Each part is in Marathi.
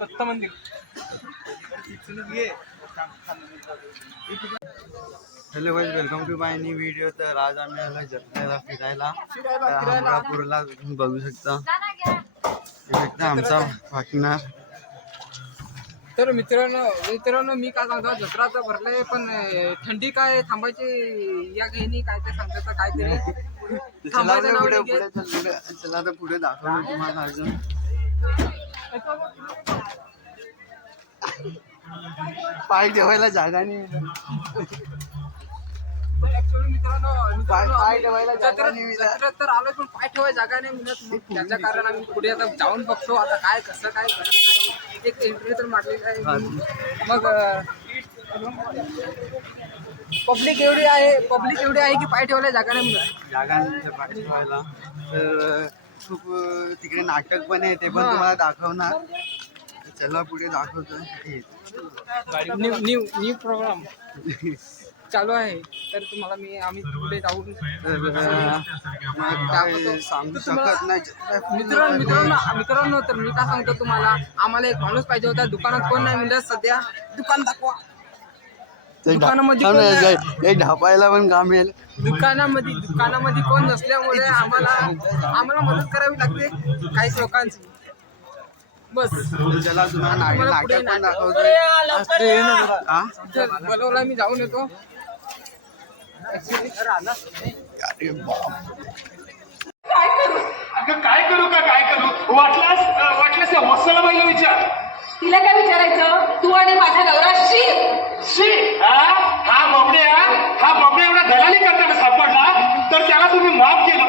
Datta Mandir. Hello guys, welcome to my new video. तर आज आम्ही आलो जत्रेला फिरायला. अमरापूरला बघू शकता आमचा पार्टनर. तर मित्रांनो मी काय सांगतो, जत्रा तर भरलाय पण थंडी काय थांबायची या घेणी काय ते सांगतात काहीतरी थांबायचं नाव नाही घेत. चला आता पुढे दाखवतो तुम्हाला अजून. पाय ठेवायला जागा नाही. पाय ठेवायला जागा नाही जत्रेत तर आलोय पण पाय ठेवायला जागा नाही मिळत. त्याच्या कारण आम्ही पुढे आता जाऊन बघतो आता काय कसं काय एक एंट्री तर मारलेली आहे. मग पब्लिक एवढी आहे की पाय ठेवायला जागा नाही मिळत. जागा नाही पाय ठेवायला. तर खूप तिकडे नाटक पण आहे, ते पण तुम्हाला दाखवणार. चला पुढे दाखवतोय. न्यू प्रोग्राम चालू आहे. तर तुम्हाला आम्ही पुढे जाऊन सांगू शकत नाही मित्रांनो. तर मी काय सांगतो तुम्हाला, आम्हाला एक माणूस पाहिजे होता. दुकानात कोण नाही मिळत सध्या. दुकान दाखवा. दुकानामध्ये एक ढापायला पण काम येईल. दुकानामध्ये कोण नसल्यामुळे आम्हाला मदत करावी लागते काही लोकांची. बस चला तुम्हाला नाटक पण दाखवतोय. बोलवला मी जाऊन येतो. काय करू वाटल्यास वत्सलाबाईला विचार. तिला काय विचारायचं? तू आणि माझ्या नवराशी हा बबड्या एवढा दलाली करताना सापडला तर त्याला तुम्ही माफ केलं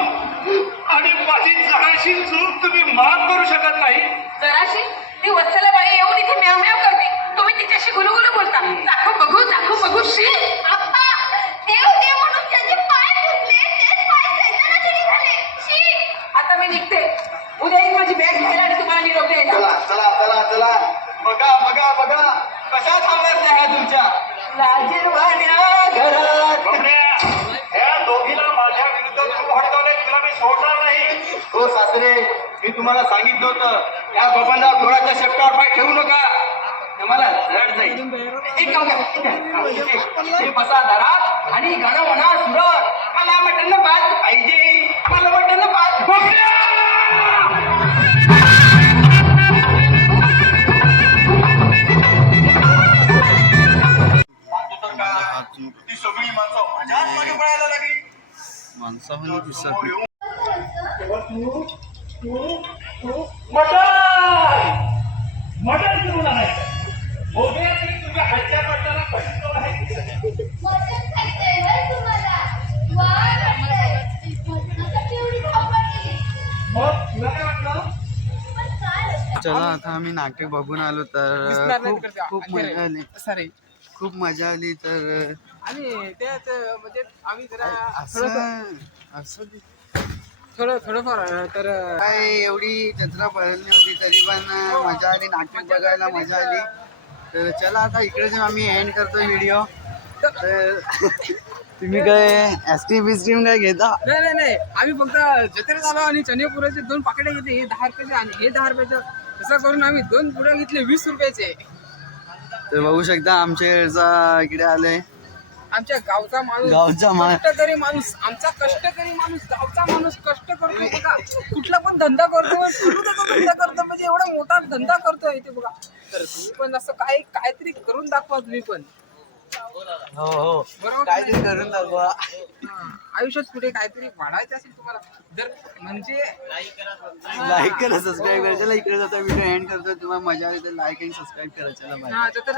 आणि माझी जराशी चूक तुम्ही माफ करू शकत नाही. जराशी ती वत्सलाबाई येऊन इथे म्याव म्याव करते, तुम्ही तिच्याशी गुलुगुलू बोलता. दाखव बघू शी. आप्पा, देव म्हणून त्याचे पाय फुटले, तेच पाय सैतानाचे निघाले. शी. आता मी निघते. उद्या येईल माझी बॅग घ्यायला आणि तुम्हाला निरोप द्यायला. चला बघा कशा थांबणार नाही ह्या तुमच्या लाजीरवाण्या घरात. या दोघीला माझ्या विरुद्ध भडकवले, तुला मी सोडणार नाही. हो सासरे, मी तुम्हाला सांगितलं होतं या बाबांना थोडाच्या शब्दावर पाय ठेवू नका, मला रड जाईल. एक काम करा, हे बसा दारात आणि गाणं म्हणा सुरत. मला मटण भात पाहिजे, मला मटण भात. ती सगळी माणसं माझ्याच मागे पळायला लागली. माणसामध्ये दिसत मटण घेऊन आणायचं. तुझ्या हातच्या पट्टाला पटकन आहे. मग तुला काय वाटलं? चला आता आम्ही नाटक बघून आलो. तर खूप मजा आली. तर आणि त्यात म्हणजे आम्ही जरा असं थोडंफार तर काय एवढी जत्रा भरली होती तरी पण मजा आली. नाटक बघायला मजा आली. तर चला आता इकडेच आम्ही एंड करतो व्हिडिओ. तर तुम्ही काय एसटीम काय घेता? नाही आम्ही फक्त जत्रेत आलो आणि चनेपुराचे 2 पाकिटे घेतले. हे 10 रुपयाचे आणि हे 10 रुपयाचे. तसं करून आम्ही 2 पुढे घेतले 20 रुपयाचे. तर बघू शकता आमच्या इकडे आले आमच्या गावचा माणूस, कष्टकरी माणूस, आमचा कष्टकरी माणूस, गावचा माणूस कष्ट करतो बघा. कुठला पण धंदा करतो म्हणजे एवढा मोठा धंदा करतोय इथे बघा. तर तुम्ही पण असं काहीतरी करून दाखवा. तुम्ही पण हो बरोबर काहीतरी करून दाखवा. आयुष्यात पुढे काहीतरी वाढायचं असेल तुम्हाला जर म्हणजे लाईक करा, सबस्क्राईब करा. चला इकडे जाता व्हिडिओ एंड करतो. तुम्हाला मजा आली तर लाईक आणि सबस्क्राईब करा. चला बाय. जत्रा